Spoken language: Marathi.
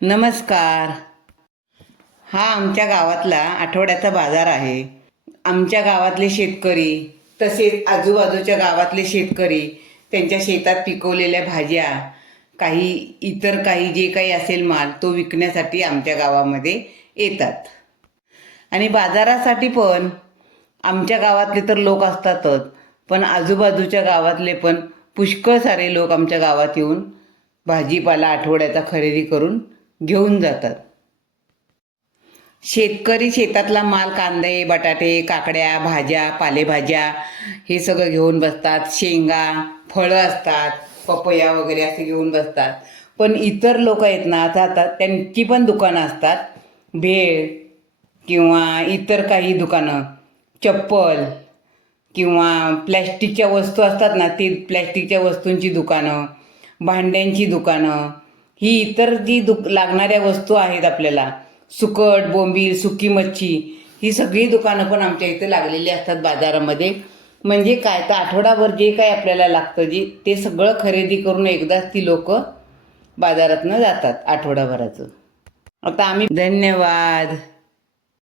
नमस्कार. हा आमच्या गावातला आठवड्याचा बाजार आहे. आमच्या गावातले शेतकरी तसेच आजूबाजूच्या गावातले शेतकरी त्यांच्या शेतात पिकवलेल्या भाज्या काही इतर काही जे काही असेल माल तो विकण्यासाठी आमच्या गावामध्ये येतात. आणि बाजारासाठी पण आमच्या गावातले तर लोक असतातच पण आजूबाजूच्या गावातले पण पुष्कळ सारे लोक आमच्या गावात येऊन भाजीपाला आठवड्याचा खरेदी करून घेऊन जातात. शेतकरी शेतातला माल कांदे बटाटे काकड्या भाज्या पालेभाज्या हे सगळं घेऊन बसतात. शेंगा फळं असतात पपया वगैरे असे घेऊन बसतात. पण इतर लोक आहेत ना जातात त्यांची पण दुकानं असतात. भेळ किंवा इतर काही दुकानं. चप्पल किंवा प्लॅस्टिकच्या वस्तू असतात ना ती प्लॅस्टिकच्या वस्तूंची दुकानं भांड्यांची दुकानं ही इतर जी दुक लागणाऱ्या वस्तू आहेत आपल्याला सुकट बोंबील सुकी मच्छी ही सगळी दुकानं पण आमच्या इथे लागलेली असतात बाजारामध्ये. म्हणजे काय? तर आठवडाभर जे काय आपल्याला लागतं जे ते सगळं खरेदी करून एकदाच ती लोक बाजारातनं जातात आठवडाभराचं. आता आम्ही धन्यवाद.